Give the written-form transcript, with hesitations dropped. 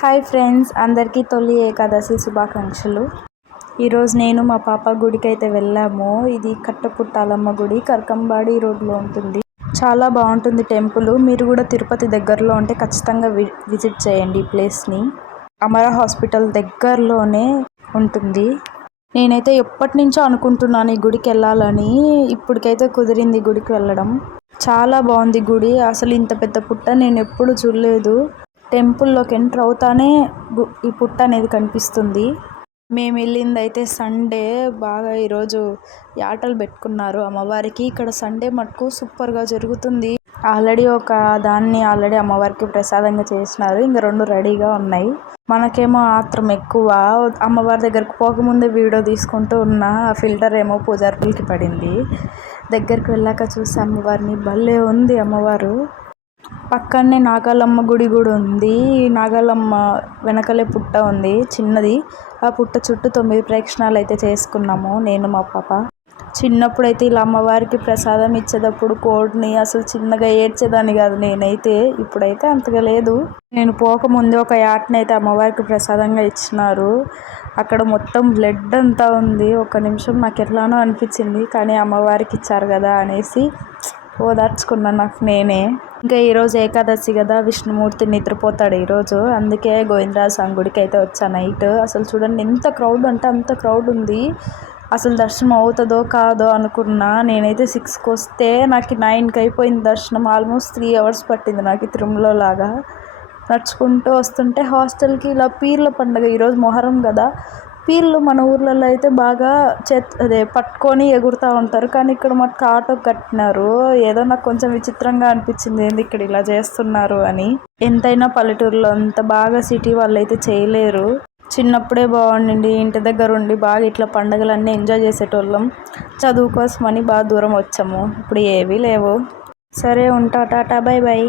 Hi friends, అందరికీ తొలి ఏకాదశి శుభాకాంక్షలు. ఈరోజు నేను మా పాప గుడికి అయితే వెళ్ళాము. ఇది కట్టపుట్టాలమ్మ గుడి, కరకంబాడి రోడ్లో ఉంటుంది. చాలా బాగుంటుంది టెంపుల్. మీరు కూడా తిరుపతి దగ్గరలో ఉంటే ఖచ్చితంగా విజిట్ చేయండి ఈ ప్లేస్ని. అమరా హాస్పిటల్ దగ్గరలోనే ఉంటుంది. నేనైతే ఎప్పటి నుంచో అనుకుంటున్నాను ఈ గుడికి వెళ్ళాలని. ఇప్పటికైతే కుదిరింది గుడికి వెళ్ళడం. చాలా బాగుంది గుడి. అసలు ఇంత పెద్ద పుట్ట నేను ఎప్పుడు చూడలేదు. టెంపుల్లోకి ఎంటర్ అవుతానే ఈ పుట్ట అనేది కనిపిస్తుంది. మేము వెళ్ళింది అయితే సండే. బాగా ఈరోజు యాటలు పెట్టుకున్నారు అమ్మవారికి. ఇక్కడ సండే మటుకు సూపర్గా జరుగుతుంది. ఆల్రెడీ అమ్మవారికి ప్రసాదంగా చేసినారు. ఇంకా 2 రెడీగా ఉన్నాయి. మనకేమో ఆత్రం ఎక్కువ. అమ్మవారి దగ్గరకు పోకముందే వీడియో తీసుకుంటూ ఉన్నా. ఆ ఫిల్టర్ ఏమో పూజారులకి పడింది. దగ్గరికి వెళ్ళాక చూసి అమ్మవారిని భలే ఉంది అమ్మవారు. పక్కనే నాగాలమ్మ గుడి కూడా ఉంది. నాగాలమ్మ వెనకలే పుట్ట ఉంది చిన్నది. ఆ పుట్ట చుట్టూ 9 ప్రదక్షిణాలు అయితే చేసుకున్నాము నేను మా పాప. చిన్నప్పుడైతే ఇలా అమ్మవారికి ప్రసాదం ఇచ్చేటప్పుడు కోడిని అసలు చిన్నగా ఏడ్చేదాన్ని కాదు నేనైతే. ఇప్పుడైతే అంతగా లేదు. నేను పోకముందే ఒక యాటని అయితే అమ్మవారికి ప్రసాదంగా ఇచ్చినారు. అక్కడ మొత్తం బ్లడ్ అంతా ఉంది. ఒక నిమిషం నాకు ఎట్లానో అనిపించింది, కానీ అమ్మవారికి ఇచ్చారు కదా అనేసి ఓదార్చుకున్నాను నాకు నేనే. ఇంకా ఈరోజు ఏకాదశి కదా, విష్ణుమూర్తి నిద్రపోతాడు ఈరోజు. అందుకే గోవిందరాజ స్వామి గుడికి అయితే వచ్చా నైట్. అసలు చూడండి ఎంత క్రౌడ్ అంటే అంత క్రౌడ్ ఉంది. అసలు దర్శనం అవుతుందో కాదో అనుకున్నా. నేనైతే 6కి వస్తే నాకు 9కి అయిపోయింది దర్శనం. ఆల్మోస్ట్ 3 hours పట్టింది నాకు తిరుమల లాగా. నడుచుకుంటూ వస్తుంటే హాస్టల్కి ఇలా పీర్ల పండుగ, ఈరోజు మొహరం కదా. పీర్లు మన ఊర్లలో అయితే బాగా పట్టుకొని ఎగురుతూ ఉంటారు, కానీ ఇక్కడ మటుకు ఆటో కట్టినారు. ఏదో నాకు కొంచెం విచిత్రంగా అనిపించింది, ఏంది ఇక్కడ ఇలా చేస్తున్నారు అని. ఎంతైనా పల్లెటూరులో అంత బాగా సిటీ వాళ్ళు అయితే చేయలేరు. చిన్నప్పుడే బాగుండింది. ఇంటి దగ్గర ఉండి బాగా ఇట్లా పండుగలన్నీ ఎంజాయ్ చేసేటోళ్ళం. చదువు కోసమని బాగా దూరం వచ్చాము. ఇప్పుడు ఏవీ లేవు. సరే ఉంటా, టాటా, బై బై.